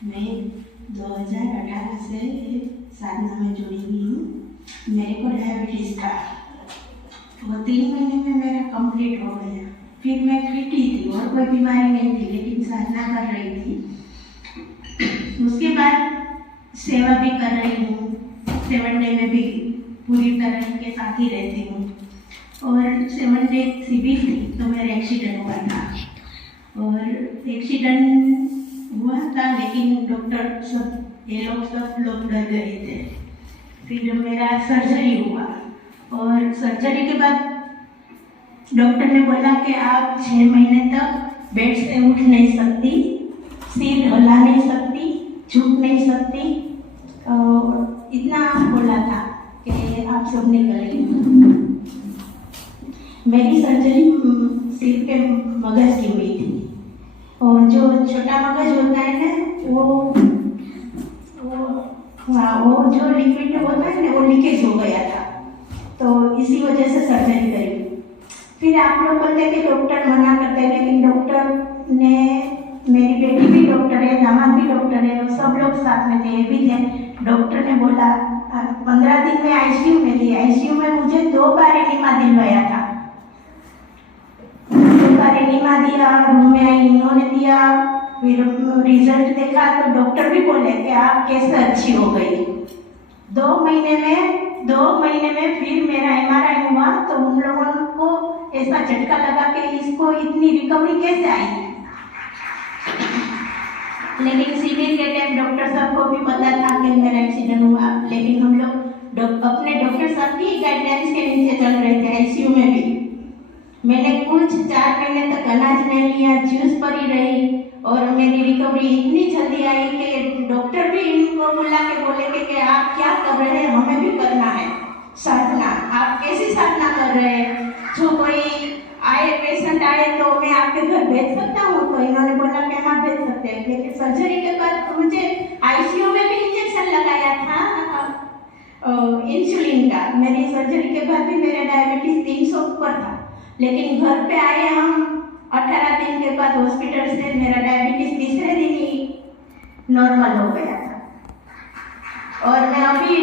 मैं 2018 से साधना में जुड़ी हुई हूँ। मेरे को डायबिटीज़ था, वो 3 महीने में मेरा कंप्लीट हो गया। फिर मैं फिट ही थी और कोई बीमारी नहीं थी, लेकिन साधना कर रही थी। उसके बाद सेवा भी कर रही हूँ, 7 डे में भी पूरी तरह के साथ ही रहती हूँ। और 7 डे शिविर थी तो मेरा एक्सीडेंट हुआ था, और एक्सीडेंट हुआ था लेकिन डॉक्टर सब लोग डर गए थे। फिर मेरा सर्जरी हुआ, और सर्जरी के बाद डॉक्टर ने बोला कि आप 6 महीने तक बेड से उठ नहीं सकती, सिर हिला नहीं सकती, झुक नहीं सकती, और इतना बोला था कि आप सब निकलेंगे। मेरी सर्जरी सिर पे मगज की हुई थी, और जो छोटा मगज होता है ना वो जो लिक्विड होता है ना वो लीकेज हो गया था, तो इसी वजह से सर्जरी करी। फिर आप लोग बोलते कि डॉक्टर मना करते हैं, लेकिन डॉक्टर ने, मेरी बेटी भी डॉक्टर है, दामाद भी डॉक्टर है, और सब लोग साथ में थे, ये भी थे। डॉक्टर ने बोला 15 दिन में आईसीयू में थी। आईसीयू में मुझे 2 बार एनिमा दिलवाया था, 2 बार एनिमा दिया, रूम में आई, इन्होंने दिया। फिर रिजल्ट देखा तो डॉक्टर भी बोले कि आप कैसे अच्छी हो गई। 2 महीने में फिर मेरा एमआरआई हुआ, तो उन लोगों को ऐसा झटका लगा कि इसको इतनी रिकवरी कैसे आई। लेकिन शिविर के टाइम डॉक्टर साहब को भी पता था कि मेरा एक्सीडेंट हुआ, लेकिन हम लोग अपने डॉक्टर साहब की गाइडलाइंस के नीचे चल रहे थे। आईसीयू में भी मैंने कुछ 4 महीने तक अनाज नहीं लिया, जूस पर ही रही, और मेरी रिकवरी इतनी जल्दी आई कि डॉक्टर भी इनको बुला के बोले कि आप क्या कर रहे हैं, हमें भी करना है साधना। आप कैसी साधना कर रहे हैं? जो कोई आए, पेशेंट आए तो मैं आपके घर भेज सकता हूँ? तो इन्होंने बोला कि हाँ भेज सकते हैं। लेकिन सर्जरी के बाद मुझे आईसीयू में भी इंजेक्शन लगाया था इंसुलिन का। मेरी सर्जरी के बाद भी मेरा डायबिटीज 300 ऊपर था, लेकिन घर पे आए हम 18 दिन के बाद हॉस्पिटल से, मेरा डायबिटीज तीसरे दिन ही नॉर्मल हो गया था। और मैं अभी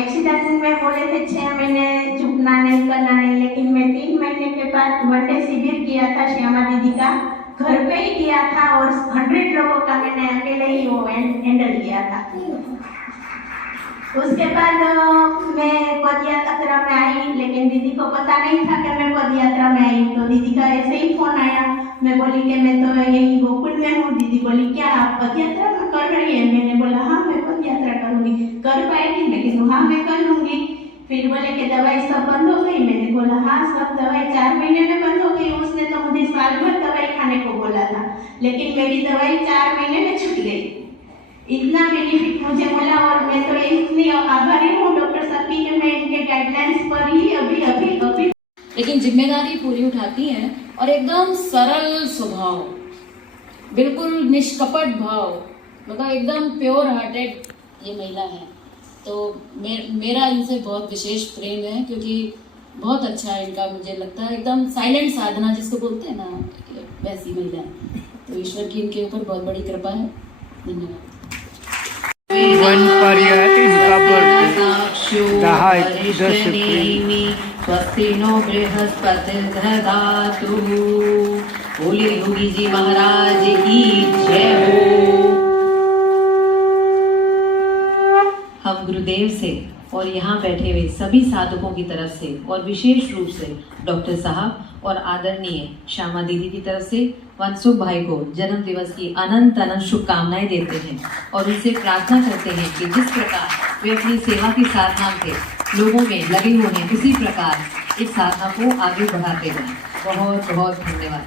एक्सीडेंट में बोले थे 6 महीने झुकना नहीं, करना नहीं, लेकिन मैं 3 महीने के बाद 1 डे शिविर किया था श्यामा दीदी का, घर पे ही किया था, और 100 लोगों का मैंने अकेले ही वो हैंडल किया था। उसके बाद मैं पद यात्रा में आई, लेकिन दीदी को पता नहीं था कि मैं पद यात्रा में आई। तो दीदी का ऐसे ही फोन आया, मैं बोली कि मैं तो यही गोकुल में हूँ। दीदी बोली क्या आप पद यात्रा में कर रही है? मैंने बोला हाँ मैं पद यात्रा करूँगी। कर पाएगी? लेकिन हाँ मैं कर लूँगी। फिर बोले कि दवाई सब बंद हो गई? मैंने बोला हाँ सब दवाई 4 महीने में बंद हो गई। उसने तो मुझे साल भर दवाई खाने को बोला था, लेकिन मेरी दवाई 4 महीने में छूट गई। इतना बेनिफिट मुझे मिला, और मैं तो इतनी आभारी हूँ डॉक्टर साहब की कि मैं इनके गाइडलाइंस पर ही अभी लेकिन जिम्मेदारी पूरी उठाती हैं, और एकदम सरल स्वभाव, बिल्कुल निष्कपट भाव, मतलब एकदम प्योर हार्टेड ये महिला है। तो मेरा इनसे बहुत विशेष प्रेम है, क्योंकि बहुत अच्छा है इनका, मुझे लगता है एकदम साइलेंट साधना जिसको बोलते हैं ना, वैसी महिला है। तो ईश्वर की इनके ऊपर बहुत बड़ी कृपा है। धन्यवाद। 1 पर इनका बर्थडे 10 अप्रैल। स्वस्ति नो बृहस्पतिर्दधातु। बोले योगी जी महाराज की जय हो। हम गुरुदेव से और यहाँ बैठे हुए सभी साधकों की तरफ से, और विशेष रूप से डॉक्टर साहब और आदरणीय श्यामा दीदी की तरफ से मनसुख भाई को जन्म दिवस की अनंत शुभकामनाएं देते हैं, और उनसे प्रार्थना करते हैं कि जिस प्रकार वे अपनी सेवा की साधना के लोगों में लगे हुए हैं, उसी प्रकार इस साधना को आगे बढ़ाते रहें। बहुत बहुत धन्यवाद।